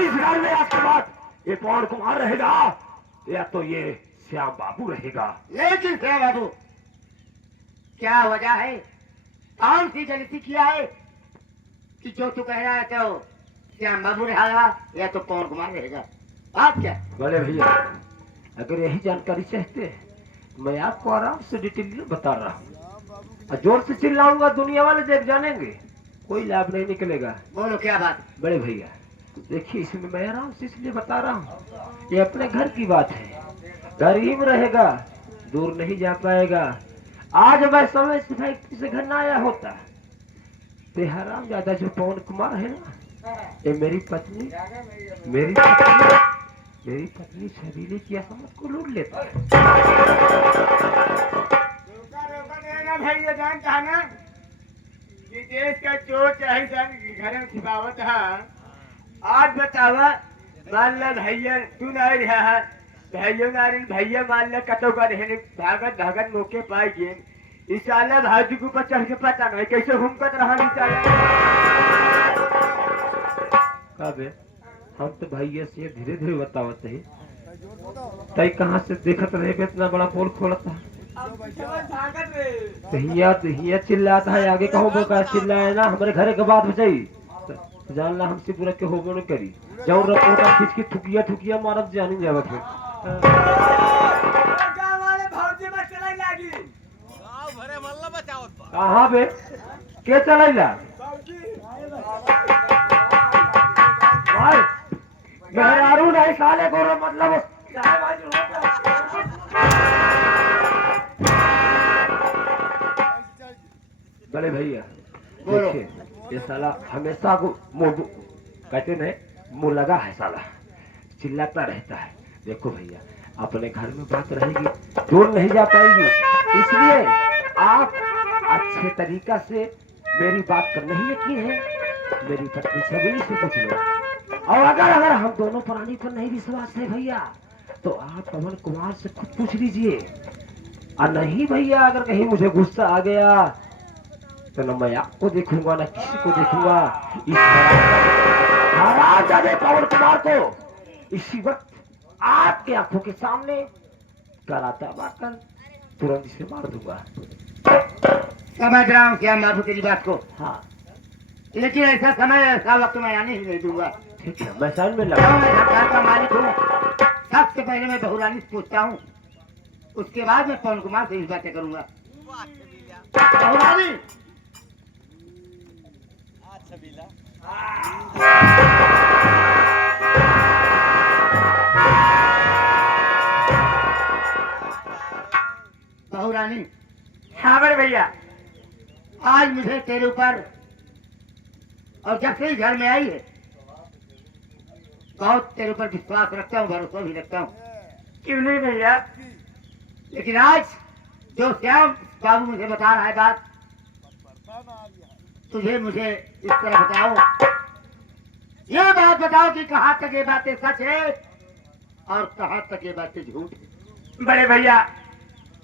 छत्तीसगढ़ में आज के बाद ये पवन कुमार रहेगा या तो ये श्याम बाबू रहेगा। लेकिन श्याम बाबू, क्या वजह है? कौन सी गलती किया है कि जो तू कह रहा है तो श्याम बाबू रहेगा या तो पवन कुमार रहेगा? बात क्या? बोले भैया, अगर यही जानकारी चाहते हैं मैं आपको आराम से डिटेल बता रहा हूँ। जोर से चिल्लाऊंगा दुनिया वाले देख जानेंगे, कोई लाभ नहीं निकलेगा। बोलो क्या बात? बड़े भैया देखिए, इसमें मैं आराम से इसलिए बता रहा हूँ, ये अपने घर की बात है। गरीब रहेगा, दूर नहीं जा पाएगा। आज मैं समय से भाई किसी घर ना आया होता, तेहराम ज्यादा जो पवन कुमार है ना, ये मेरी पत्नी छबीली की असमत को लूट लेता है। भैया जानता है ना कि देश का चोर चाहे घर में छिपावत है। आज बतावा, मान लो भैया तू नहीं रहा है, भैया मान लो कतो का रहने भागत मौके पाए गए। इस साल भाजी के ऊपर चढ़ के पता नहीं कैसे घूमकर रहा। काबे हम तो भैया से धीरे धीरे बतावत है, तई कहाँ से देखत रहे इतना बड़ा पोल खोलता है। हिया चिल्लाता है, आगे कहो बोका चिल्लाए ना, हमारे घर के बात बचाई तो जान ला हमसे पूरा के होबो न करी। जाऊं रपोटा खींच के ठुकिया मारत जानी जावत है। कहाँ बे के चलाइला भाई? मेहरारू नहीं साले को मतलब बड़े भैया देखिए, ये साला हमेशा को कहते नहीं मुंह लगा है, साला चिल्लाता रहता है। देखो भैया, अपने घर में बात रहेगी, दूर नहीं जा पाएगी, इसलिए आप अच्छे तरीका से मेरी बात पर नहीं यकीन है, मेरी पत्नी छबीली से पूछ लो। और अगर हम दोनों प्राणी पर नहीं विश्वास है भैया, तो आप पवन कुमार से खुद पूछ लीजिए। और नहीं भैया, अगर कहीं मुझे गुस्सा आ गया तो न मैं आपको देखूंगा न किसी को देखूंगा। इस पवन कुमार को इसी वक्त आपके आंखों के सामने कराता मारकर तुरंत इसे मार दूंगा। समझ रहा हूँ श्याम बाबू तेरी बात को। हाँ, लेकिन ऐसा समय ऐसा वक्त मैं आने ही नहीं दूंगा। ठीक है, मैं साइड में लगा। मैं सरकार का मालिक हूँ, सबसे पहले मैं बहुरानी से पूछता हूँ, उसके बाद मैं पवन कुमार से इस बातें करूंगा। बहुरानी, बहुरानी। हाँ बड़े भैया, आज मुझे तेरे ऊपर और जब से घर में आई है बहुत तेरे ऊपर विश्वास रखता हूँ, भरोसा भी रखता हूँ। क्यों नहीं भैया, लेकिन आज जो श्याम बाबू मुझे बता रहा है बात, तुझे मुझे इस तरह बताओ, ये बात बताओ कि कहाँ तक ये बातें सच है और कहाँ तक ये बातें झूठ है। बड़े भैया,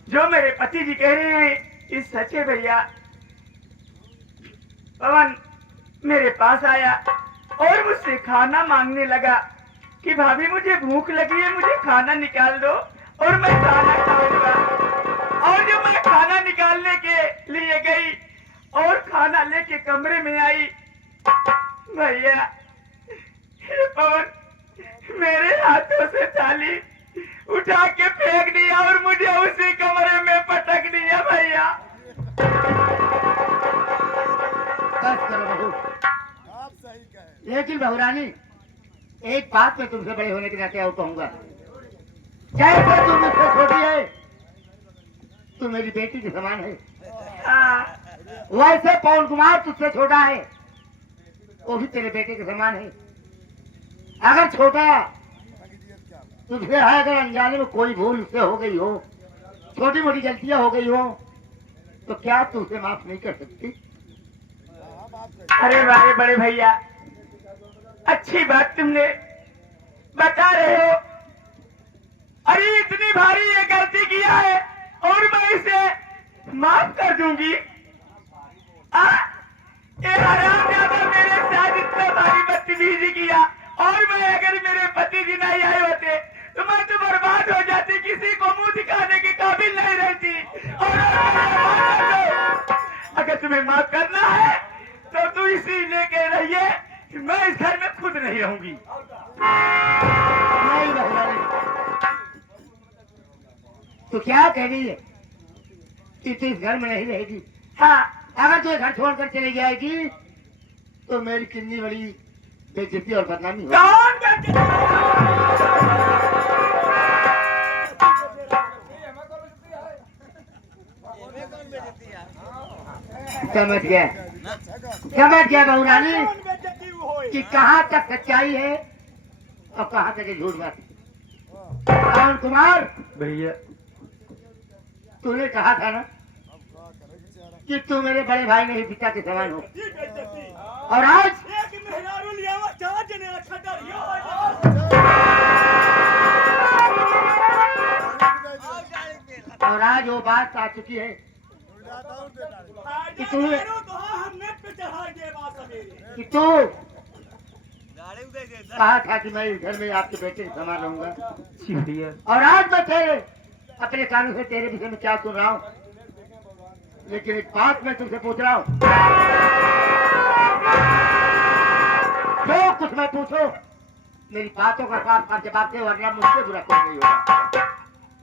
जो मेरे पति जी कह रहे हैं ये सच है भैया। पवन मेरे पास आया और मुझसे खाना मांगने लगा कि भाभी मुझे भूख लगी है, मुझे खाना निकाल दो और मैं खाना खाऊंगा। और जब मैं खाना निकालने के लिए गई और खाना लेके कमरे में आई, भैया पवन मेरे हाथों से थाली उठा के फेंक दिया और मुझे उसी कमरे में पटक दिया भैया। बस करो बहू। लेकिन बहुरानी, एक बात मैं तुमसे बड़े होने के नाते और कहूंगा, जैसे तुम मुझसे छोटी है, तू मेरी बेटी के समान है, वैसे पवन कुमार तुझसे छोटा है, वो भी तेरे बेटे के समान है। अगर छोटा तुझसे है, अगर अनजाने में कोई भूल उससे हो गई हो, छोटी मोटी गलतियां हो गई हो, तो क्या तू उसे माफ नहीं कर सकती? अरे वाह बड़े भैया, अच्छी बात तुमने बता रहे हो। अरे इतनी भारी ये गलती किया है और मैं इसे माफ कर दूंगी। ये हरामजादा मेरे साथ इतना भारी बदतमीजी किया और मैं कि मैं इस घर में खुद नहीं रहूंगी। नहीं भैया नहीं। तो क्या कह रही है कि तू इस घर में नहीं रहेगी? हाँ, अगर तू ये घर छोड़कर चली जाएगी तो मेरी कितनी बड़ी बेइज्जती और बदनामी होगी। कौन कहते? समझ गया बहू रानी कि कहाँ तक सच्चाई है और कहाँ तक ये झूठ बात है। पवन कुमार, भैया तूने कहा था ना कि तू मेरे बड़े भाई नहीं पिता के समान हो, और आज वो बात आ चुकी है कि तू कहा था कि मैं इस घर में आपके बेटे से समान रहूंगा, जी भैया। और आज मैं तेरे अपने कानों से तेरे विषय में क्या सुन रहा हूँ। लेकिन एक बात मैं तुमसे पूछ रहा हूँ, जो कुछ मैं पूछूं मेरी बातों का साफ साफ जवाब दे, वरना मुझसे बुरा कोई नहीं होगा।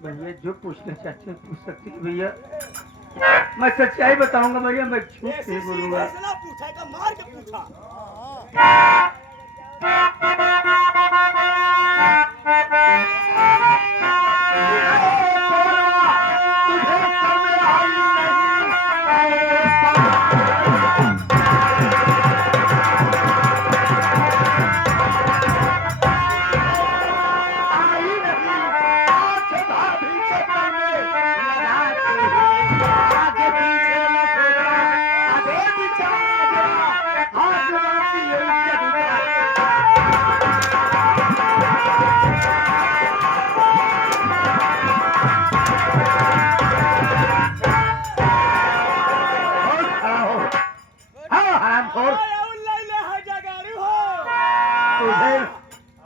भैया जो पूछना चाहते हैं पूछ सकते हैं भैया। मैं सच्चाई बताऊंगा भैया, मैं झूठ नहीं बोलूंगा।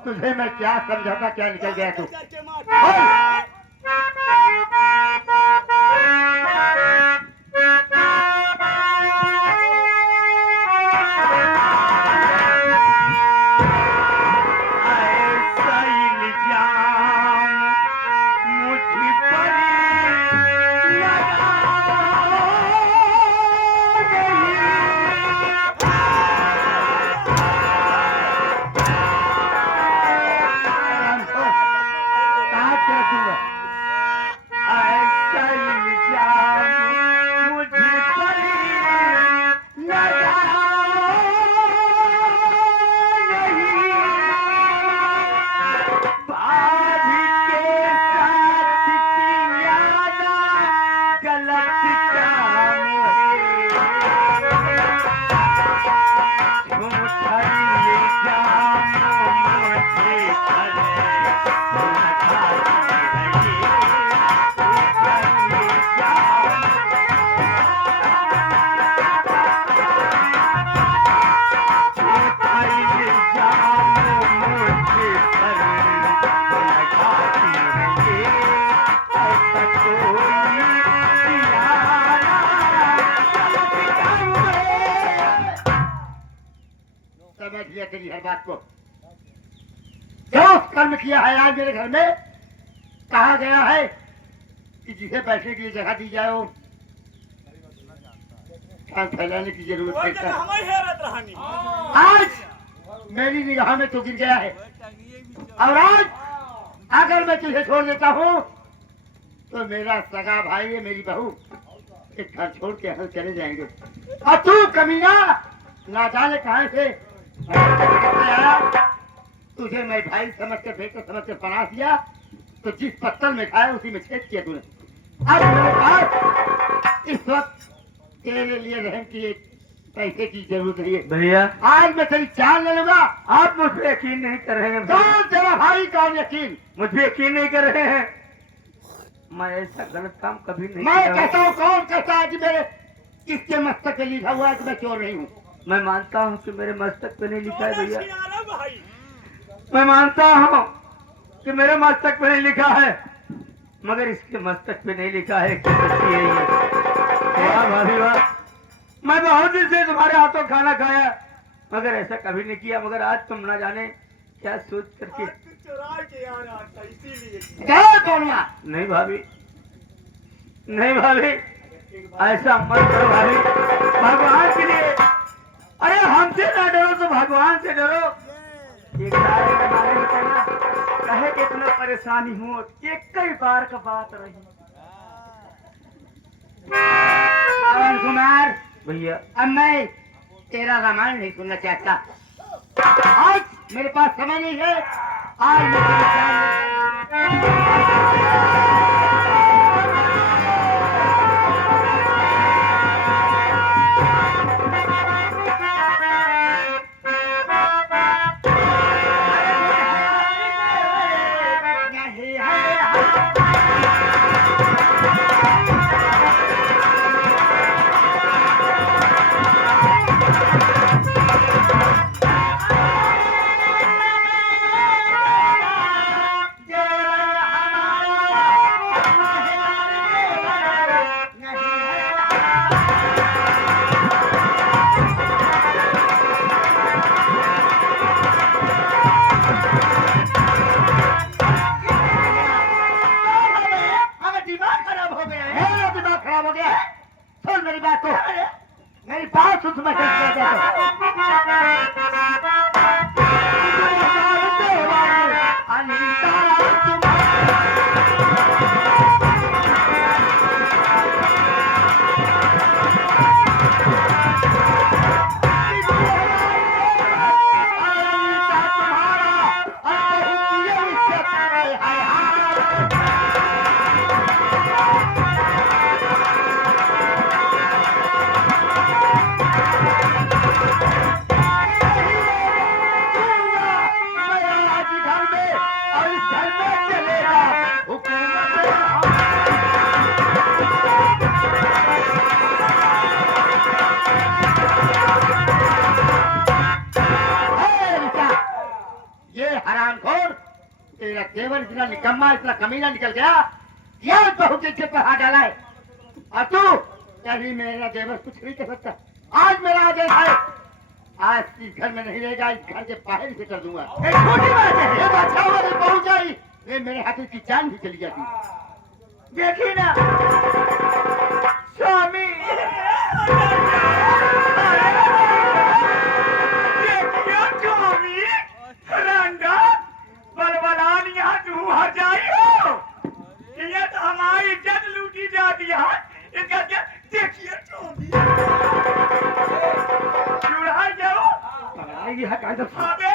तुझे मैं क्या समझाता, क्या निकल गया तू? तेरी हर बात को जो कर्म किया है आज मेरे घर में, कहा गया है कि जिसे बैठने की जगह दी जाए वो कान फैलाने की जरूरत पड़ता है। आज मेरी निगाह में तो गिर गया है, और आज अगर मैं तुझे छोड़ देता हूँ तो मेरा सगा भाई है, मेरी बहू एक घर छोड़ के हम चले जाएंगे, और तू कमीना ना जाने कहां से आया। तुझे मैं भाई समझ के बेटे समझ के पना दिया, तो जिस पत्तल में खाया उसी में छेद किया तूने। अब मेरे पास इस वक्त तेरे लिए रहम की एक पैसे की जरूरत नहीं है भैया। आज मैं तेरी जान ले लूंगा। आप मुझ पर यकीन नहीं कर रहे हैं। कौन तेरा भाई, कौन यकीन? मुझ पर यकीन नहीं कर रहे हैं। मैं ऐसा गलत काम कभी नहीं मैं किया। कहता हूँ, कौन कहता है कि मेरे किसके मस्तक पे लिखा हुआ है कि मैं चोर नहीं हूँ? मैं मानता हूँ कि मेरे मस्तक पे नहीं लिखा है भैया। मैं मानता हूँ कि मेरे मस्तक पे नहीं लिखा है, मगर इसके मस्तक पे नहीं लिखा है कि सच्ची है ये। वाह भाभी वाह, मैं बहुत दिन से तुम्हारे हाथों खाना खाया, मगर ऐसा कभी नहीं किया, मगर आज तुम ना जाने क्या सोच करके। क्या बोलूंगा? नहीं भाभी, नहीं भाभी, ऐसा मत करो भाभी, भगवान के लिए। अरे हमसे ना डरो तो भगवान से डरो। एक नारे में नारे होते ना, कहे कि इतना परेशानी हूँ, एक कई बार का बात रही। पवन कुमार, भैया अब मैं तेरा रामायण नहीं सुनना चाहता। आज मेरे पास समय नहीं है। आज मैं तेरी जान नहीं है। दिमाग खराब हो गया है। मेरा दिमाग खराब हो गया। सुन मेरी बात को, मेरी बात सुन। मैं हरामखोर, तेरा देवर इतना निकम्मा, इतना कमीना निकल गया, यह बहू के इज्जत पर हाथ डाला है। और तू कभी मेरा देवर कुछ नहीं कर सकता। आज मेरा आदेश है, आज इस घर में नहीं रहेगा, इस घर के बाहर से कर दूंगा। एक छोटी बात है, ये अच्छा हुआ नहीं पहुंच जाई, ये मेरे हाथों की जान भी चली जाती। देखिए ना स्वामी, देखियो स्वामी, रंगा बलबलान यहाँ तू हर जाई हो। ये तो हमारी इज्जत लूटी जाती है। इसका क्या देखिए स्वामी, चुड़ा जाओ ये है कायदा था। अबे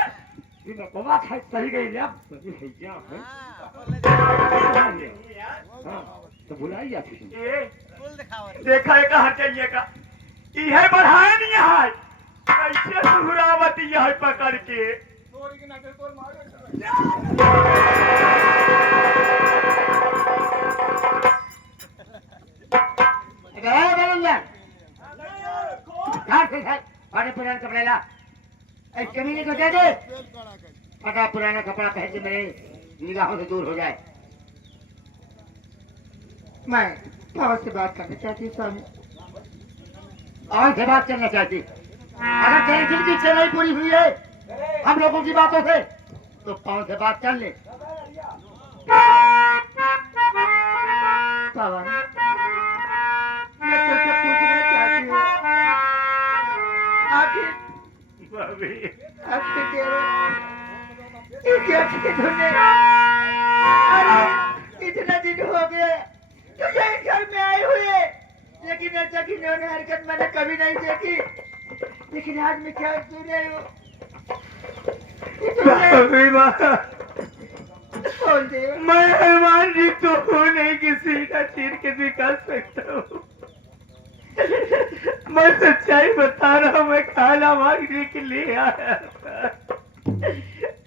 ये मैं बात है सही गई ले अब ये क्या है? हाँ, तो बुलाई आप ये देखा है कहाँ चाहिए का, यह बढ़ाए नहीं है, कैसे सुहरावती है पकड़ के। पुराना कपड़ा ला, इस कमीने को दे दे। फटा पुराना कपड़ा पहन के मेरे निगाहों से दूर हो जाए। मैं पवन से बात करना चाहती हूँ स्वामी। पवन से बात करना चाहती, अगर तेरी दिल की इच्छा नहीं पूरी हुई है हम लोगों की बातों से, तो पवन से बात कर ले। पवन, मैं तुझसे पूछना चाहती हूँ, आखिर इतना दिन हो गए तुझे इस घर में आए हुए, लेकिन ऐसा खिलौने हरकत मैंने कभी नहीं देखी। लेकिन आज मैं क्या सुन रही हूँ, बोल दे। मैं हनुमान जी तो हूँ नहीं, किसी का तीर किसी कर सकता हूँ। मैं सच्चाई बता रहा हूँ, मैं खाना मांगने के लिए आया था,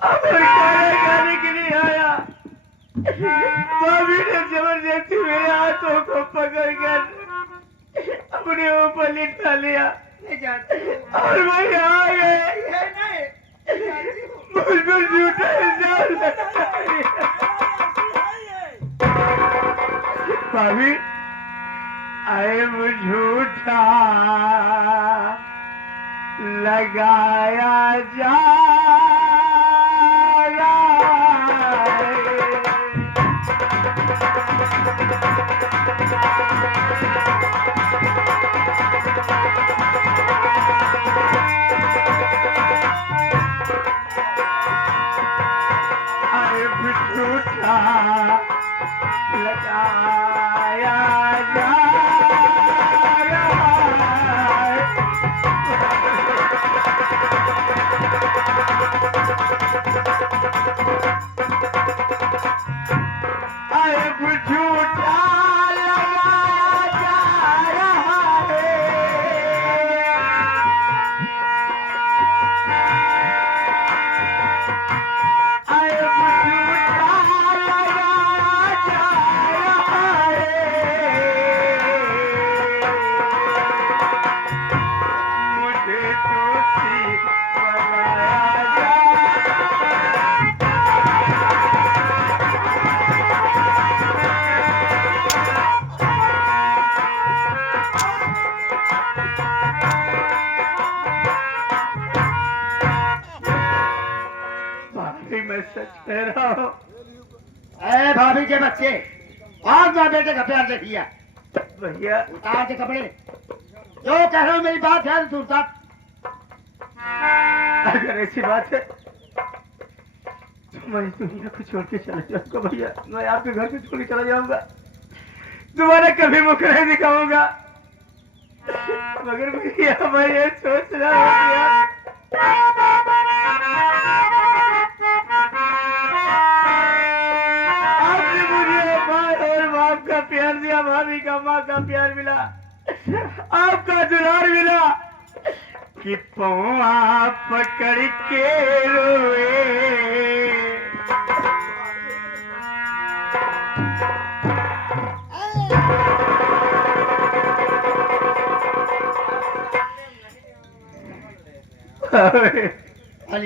अब खाना खाने के लिए आया। भाभी ने जबरदस्ती मेरे हाथों को पकड़कर अपने ऊपर लिटा लिया और मैं यहाँ गए, मुझको झूठा इल्जाम लगाया। भाभी आई झूठा लगाया मैं सच कह रहा हूँ। ए भाभी के बच्चे, आज मैं बेटे का प्यार से किया। भैया उतार के कपड़े, जो कह रहा हूँ मेरी बात ध्यान से सुनता। अगर ऐसी बात है तो मैं इस दुनिया को छोड़ के चला जाऊंगा भैया। मैं आपके घर को छोड़ के चला जाऊंगा, दोबारा कभी मुख नहीं दिखाऊंगा। मगर भैया मैं ये सोच रहा हूँ भैया, आपने मुझे माँ और बाप का प्यार दिया, भाभी का माँ का प्यार मिला, आपका दुलार मिला कि पौआ पकड़ के रोए।